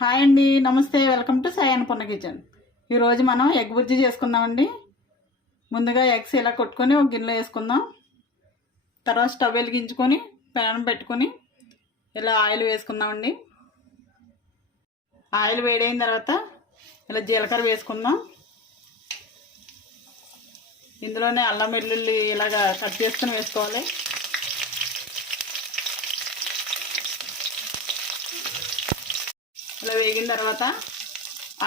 Hi అండి, నమస్తే. Welcome to Sai Annapurna kitchen. ఈరోజు మనం ఎగ్ బుర్జీ చేసుకుందామండి. ముందుగా ఎగ్స్ ఇలా కొట్టుకొని ఒక గిన్నెలో వేసుకుందాం. తర్వాత స్టవ్ వెలిగించుకొని ప్యాన్ పెట్టుకొని ఇలా ఆయిల్ వేసుకుందామండి. ఆయిల్ వేడైన తర్వాత ఇలా జీలకర్ర వేసుకుందాం. ఇందులోనే అల్లం వెల్లుల్లి ఇలాగా కట్ చేసుకొని వేసుకోవాలి. ఇలా వేగిన తర్వాత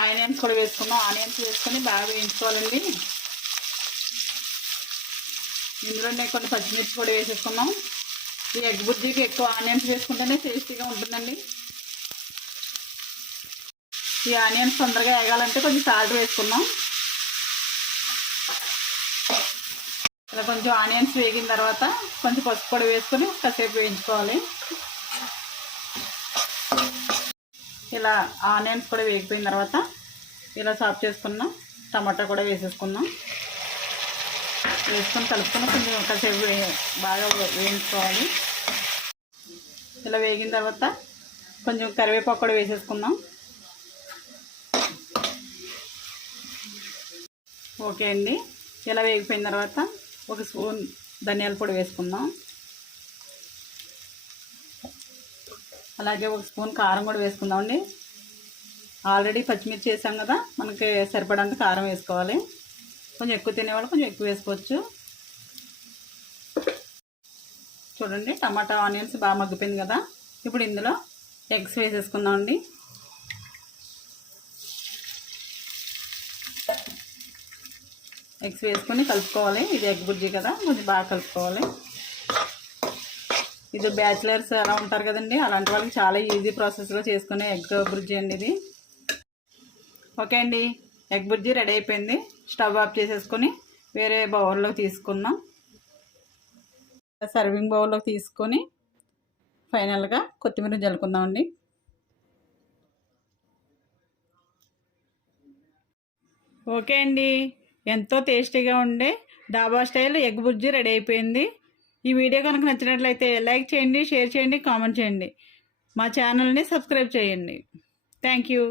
ఆనియన్స్ కూడా వేసుకుందాం. ఆనియన్స్ వేసుకొని బాగా వేయించుకోవాలండి. ఇందులోనే కొన్ని పచ్చిమిర్చి కూడా వేసేసుకుందాం. ఈ ఎగ్ బుర్జీకి ఎక్కువ ఆనియన్స్ వేసుకుంటేనే టేస్టీగా ఉంటుందండి. ఈ ఆనియన్స్ తొందరగా వేగాలంటే కొంచెం సాల్ట్ వేసుకుందాం. ఇలా కొంచెం ఆనియన్స్ వేగిన తర్వాత కొంచెం పసుపు కూడా వేసుకొని కాసేపు వేయించుకోవాలి. ఇలా ఆనియన్స్ కూడా వేగిపోయిన తర్వాత ఇలా చాప్ చేసుకున్నాం టమాటా కూడా వేసేసుకుందాం. వేసుకొని కలుపుకొని కొంచెం కాసేపు బాగా వేయించుకోవాలి. ఇలా వేగిన తర్వాత కొంచెం కరివేపాకు కూడా వేసేసుకుందాం. ఓకే అండి, ఇలా వేగిపోయిన తర్వాత ఒక స్పూన్ ధనియాల పొడి వేసుకుందాం. అలాగే ఒక స్పూన్ కారం కూడా వేసుకుందామండి. ఆల్రెడీ పచ్చిమిర్చి వేసాం కదా, మనకి సరిపడంత కారం వేసుకోవాలి. కొంచెం ఎక్కువ తినేవాళ్ళు కొంచెం ఎక్కువ వేసుకోవచ్చు. చూడండి, టమాటా ఆనియన్స్ బాగా మగ్గిపోయింది కదా. ఇప్పుడు ఇందులో ఎగ్స్ వేసేసుకుందామండి. ఎగ్స్ వేసుకొని కలుపుకోవాలి. ఇది ఎగ్ బుర్జీ కదా, కొంచెం బాగా కలుపుకోవాలి. ఇది బ్యాచిలర్స్ అలా ఉంటారు కదండి, అలాంటి వాళ్ళకి చాలా ఈజీ ప్రాసెస్లో చేసుకునే ఎగ్ బుర్జీ అండి ఇది. ఓకే అండి, ఎగ్ బుర్జీ రెడీ అయిపోయింది. స్టవ్ ఆఫ్ చేసేసుకొని వేరే బౌల్లోకి తీసుకుందాం. సర్వింగ్ బౌల్లోకి తీసుకొని ఫైనల్గా కొత్తిమీర జల్లుకుందామండి. ఓకే అండి, ఎంతో టేస్టీగా ఉండే డాబా స్టైల్ ఎగ్ బుర్జీ రెడీ అయిపోయింది. ఈ వీడియో కనుక నచ్చినట్లయితే లైక్ చేయండి, షేర్ చేయండి, కామెంట్ చేయండి. మా ఛానల్ని సబ్స్క్రైబ్ చేయండి. Thank you.